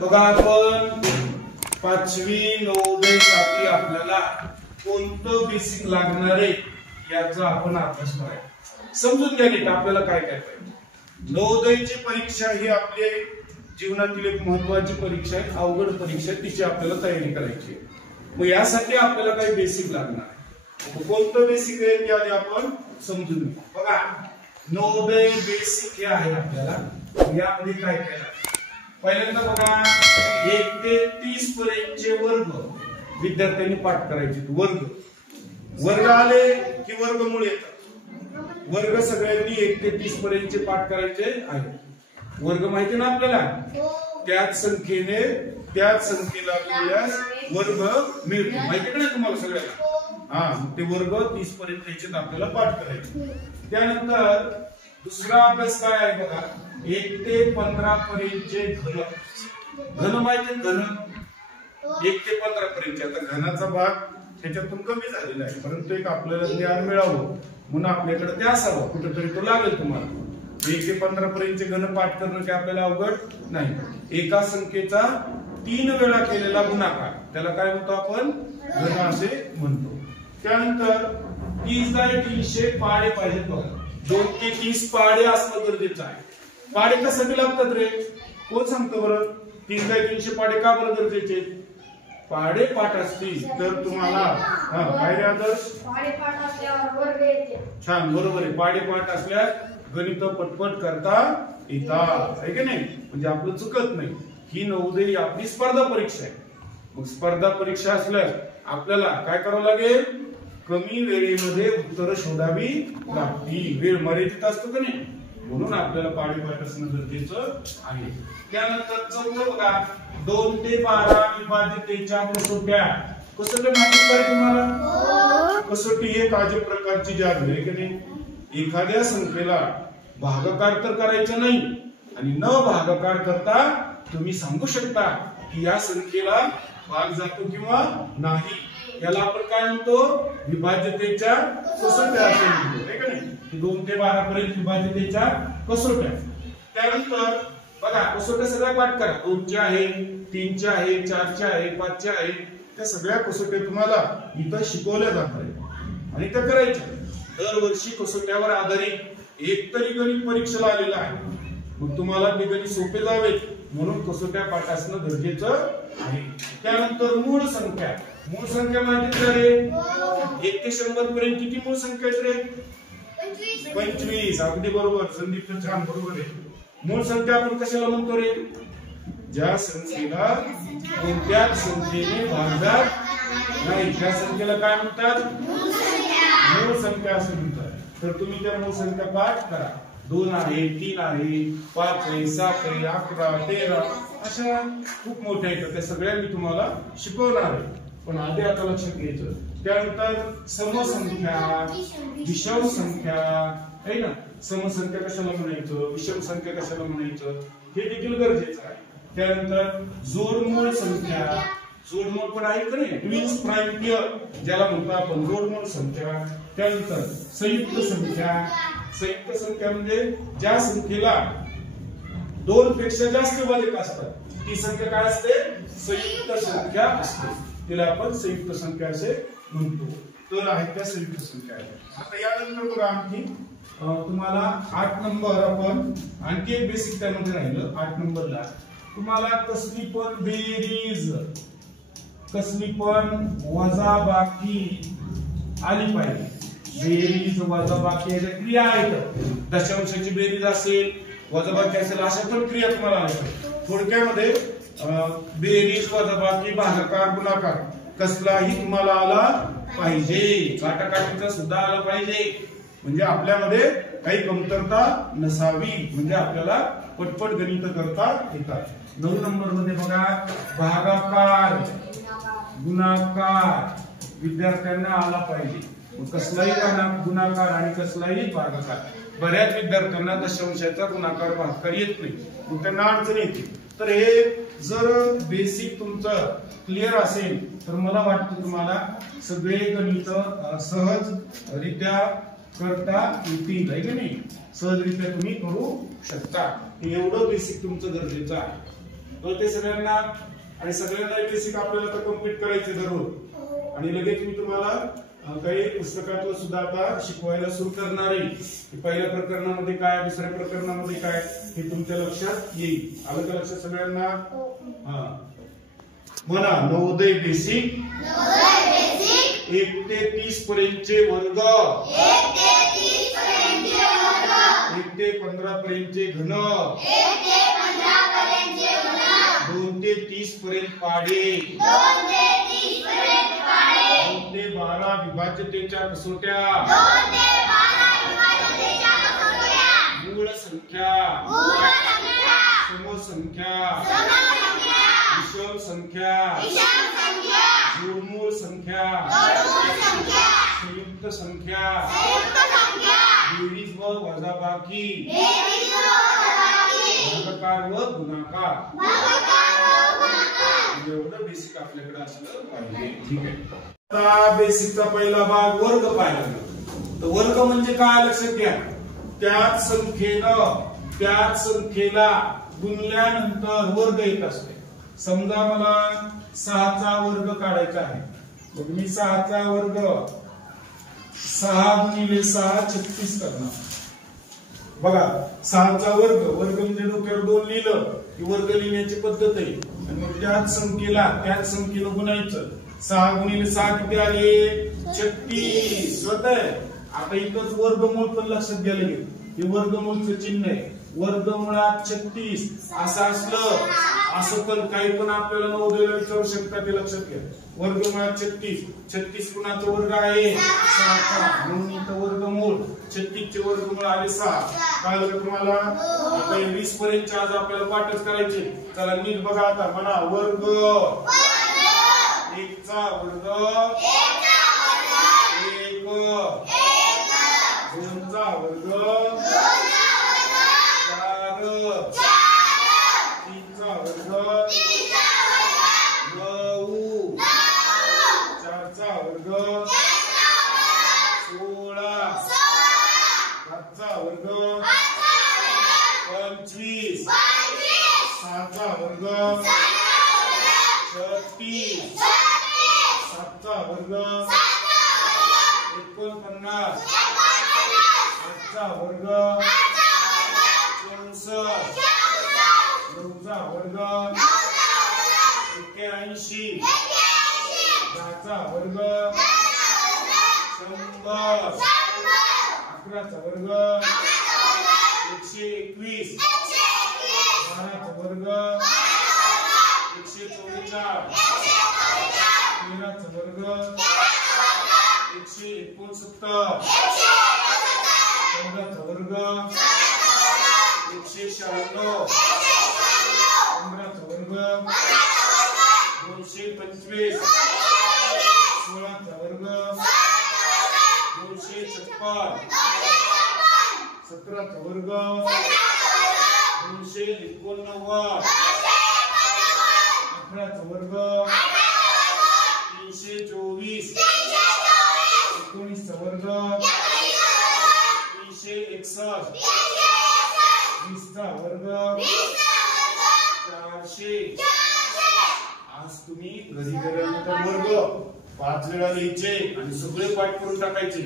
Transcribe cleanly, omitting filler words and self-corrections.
बघा आपण पाचवी नवोदय साठी आपल्याला कोणतं बेसिक लागणार आहे याचा आपण अभ्यास करायचा। समजून घ्या नीट आपल्याला काय काय पाहिजे। नवोदयची परीक्षा ही आपली जीवनातील एक महत्त्वाची परीक्षा आहे, अवघड परीक्षा आहे, तिची आपल्याला तयारी करायची आहे। मग यासाठी आपल्याला काही बेसिक लागणार आहे। कोणतं बेसिक आहे ते आधी आपण समजून घेऊ। बघा नवोदय बेसिक हे आहे आपल्याला, यामध्ये काय काय आहे। पहिल्यांदा बघा 1 ते 30 पर्यंतचे वर्ग विद्यार्थ्यांनी पाठ करायचे। वर्ग आले की वर्गमूळ येतात। वर्ग सगळ्यांनी 1 ते 30 पर्यंतचे पाठ करायचे आहे। वर्ग माहिती ना आपल्याला, त्याच संख्येला गुणल्यास वर्ग मिळतो, माहिती का नाही तुम्हाला सगळ्याला। ते वर्ग 30 पर्यंत याच्यात आपल्याला पाठ करायचे। त्यानंतर दुसरा अभ्यास काय आहे बघा, 1 ते 15 पर्यंतचे घन माहिती, घन 1 ते 15 पर्यंत। आता घनाचा भाग त्याच्यातून कमी झालेला आहे, परंतु एक आपल्याला ज्ञान मिळावं म्हणून आपल्याकडे ते असावं, कुठेतरी तो लागेल तुम्हाला। 1 ते 15 पर्यंतचे घन पाठ करणं काय आपल्याला अवघड नाही। एका संख्येचा 3 वेळा केलेला गुणाकार त्याला काय म्हणतो आपण, घन असे म्हणतो। त्यानंतर 30/300 पाढे पाहिजेत बघा। 2 ते 30 पाढे असणं गरजेचं आहे। पाढे कशासाठी लागतात रे, कोण सांगतो बरं? 30/300 पाढे का बरं गरजेचे? पाढे पाठ असतील तर तुम्हाला काय रे आदर्श, पाढे पाठ असल्यावर वर्ग येते। छान, बरोबर आहे। पाढे पाठ असल्यास गणित पटपट करता येतात, आहे की नाही? म्हणजे आपलं चुकत नाही। ही नवोदय आपली स्पर्धा परीक्षा आहे। मग स्पर्धा परीक्षा असल्यास आपल्याला काय करावं लागेल, कमी वेळेमध्ये उत्तर शोधावी लागतील। वेळ मर्यादित असतो का नाही, म्हणून आपल्याला पाढे पाठ असणं गरजेचं आहे। त्यानंतर चौथं बघा, 2 ते 12 विभाज्यतेच्या कसोट्या। कसोट्या माहिती आहे तुम्हाला? कसोटी एक अजब प्रकारची जादू आहे की नाही। एखाद्या संख्येला भागाकार तर करायचा नाही आणि न भागाकार करता तुम्ही सांगू शकता की या संख्येला भाग जातो किंवा नाही। याला आपण काय म्हणतो, विभाज्यतेच्या कसोट्या असे म्हणतो, आहे का नाही। 2 ते 12 पर्यंत विभाज्यतेच्या कसोट्या। त्यानंतर बघा कसोट्या सगळ्या पाठ करा। 2 च्या आहे, 3 च्या आहे, 4 च्या आहे, 5 च्या आहे। त्या सगळ्या कसोट्या तुम्हाला इथं शिकवल्या जातात आणि त्या करायच्या। दरवर्षी कसोट्यावर आधारित एक तरी गणित परीक्षेला आलेला आहे। मग तुम्हाला ते गणित सोपे जावेत म्हणून कसोट्या पाठ असणं गरजेचं आहे। त्यानंतर मूळ संख्या माहिती रे, 1 ते 100 पर्यंत किती मूळ संख्या आहेत रे? 25। अगदी बरोबर संदीप, छान, बरोबर आहे। मूळ संख्या आपण कशाला म्हणतो रे, ज्या संख्येला कोणत्याच संख्येने भागदार नाही त्या संख्येला काय म्हणतात, मूळ संख्या असे म्हणतात। तर तुम्ही त्या मूळ संख्या पाठ करा। 2 आहे, 3 आहे, 5 आहे, 7 आहे, 11, 13 अशा खूप मोठ्या आहेत। त्या सगळ्या मी तुम्हाला शिकवणार आहे, पण आधी आता लक्षात घ्यायचं। त्यानंतर समसंख्या, विषम संख्या, आहे ना। समसंख्या कशाला म्हणायचं, विषम संख्या कशाला म्हणायचं, हे देखील गरजेचं आहे। त्यानंतर जोडमूळ संख्या, जोडमूळ पण आहे का नाही, ट्विन्स प्राइम पेअर ज्याला म्हणतो आपण जोडमूळ संख्या। त्यानंतर संयुक्त संख्या म्हणजे ज्या संख्येला 2 पेक्षा जास्त भाजक असतात ती संख्या काय असते, संयुक्त संख्या असते, तिला आपण संयुक्त संख्या असे म्हणतो। तर आहेत त्या संयुक्त संख्या आहेत। आता यानंतर बघा आणखी तुम्हाला 8 नंबर आपण आणखी एक बेसिक त्यामध्ये राहिलं। 8 नंबरला तुम्हाला कसली पण बेरीज, कसली पण वजाबाकी आली पाहिजे। बेरीज वजाबाकी याच्या क्रिया आहेत। दशांशाची बेरीज असेल, वजाबाकी असेल, अशा पण क्रिया तुम्हाला आल्या पाहिजे। थोडक्यामध्ये बेरीज वजाबाकी भागाकार गुणाकार कसलाही तुम्हाला आला पाहिजे, काटाकाटीचा सुद्धा आला पाहिजे। म्हणजे आपल्यामध्ये काही कमतरता नसावी, म्हणजे आपल्याला पटपट गणित करता येतात। 9 नंबर मध्ये बघा भागाकार गुणाकार विद्यार्थ्यांना आला पाहिजे। कसलाही गुणाकार आणि कसलाही भागाकार। बऱ्याच विद्यार्थ्यांना दशांशाचा गुणाकार भागाकार येत नाही, मग त्यांना अडचण येते। तर हे जर बेसिक तुमचं क्लिअर असेल तर मला वाटतं तुम्हाला सगळे गणित सहजरित्या करता येतील, आहे की नाही। सहजरित्या तुम्ही करू शकता। एवढं बेसिक तुमचं गरजेचं आहे। कळते सगळ्यांना? आणि सगळ्यांना बेसिक आपल्याला तर कम्प्लीट करायचे दररोज. आणि लगेच मी तुम्हाला काही पुस्तकातलं सुद्धा आता शिकवायला सुरू करणार आहे की पहिल्या प्रकरणामध्ये काय, दुसऱ्या प्रकरणामध्ये काय, हे तुमच्या लक्षात येईल. आलं का लक्षात सगळ्यांना? हा म्हणा, नवोदय बेसिक 1 ते 30 पर्यंतचे वर्ग, 1 ते 15 पर्यंतचे घन, 2 ते 30 पर्यंत पाढे, 2 ते 12 विभाज्यतेच्या कसोट्या, मूळ संख्या, समसंख्या, विषम संख्या, जोडमूळ संख्या, संयुक्त संख्या, बेरीज व वजाबाकी, भागाकार व गुणाकार, एवढं बेसिक आपल्याकडे असलं पाहिजे. ठीक आहे. आता बेसिकचा पहिला भाग वर्ग पाहिला. तर वर्ग म्हणजे काय लक्षात घ्या, त्याच संख्येला गुणल्यानंतर वर्ग येत असते. समजा मला 6चा वर्ग काढायचा आहे, मग मी 6चा वर्ग 6 गुणिले 6 36 करणार. बघा 6चा वर्ग म्हणजे डोक्यावर 2 लिहिलं की वर्ग लिहिण्याची पद्धत आहे. आणि मग त्याच संख्येला गुणायचं. 6 गुणिले 6 किती आले? 36 होतंय. आता इथंच वर्गमूळ पण लक्षात घ्यायला गेलं. हे वर्गमूळचं चिन्ह आहे. वर्गमुळात 36 असं असलं, असं पण काही पण आपल्याला नवोदयला विचारू शकता, ते लक्षात घ्या. वर्गमुळात 36 कुणाचा वर्ग आहे? 6चा. म्हणून इथं वर्गमूळ 36 चे वर्गमूळ आले 6. कळलं का तुम्हाला? आता 20 पर्यंत आज आपल्याला पाठच करायचे. चला नीट बघा आता. म्हणा वर्ग 1 चा वर्ग 1, 2 चा वर्ग 4, 3 चा वर्ग 9, 4 चा वर्ग 16, 7 चा वर्ग 25, 6 चा वर्ग 36, 7 चा वर्ग 49, 8 चा वर्ग 64, 9 चा वर्ग 81, 10 चा वर्ग 100, 11 चा वर्ग 121, 12 चा वर्ग 144, 13 चा वर्ग 169, 14 चा वर्ग 196, 15 चा वर्ग 225, 16 चा वर्ग 256, 17 चा वर्ग 289, 18 चा वर्ग 324, 19 चा वर्ग 361, 20 चा वर्ग 400. आज तुम्ही घरी गेल्यानंतर वर्ग 5 वेळा लिहायचे आणि सगळे पाठ करून टाकायचे.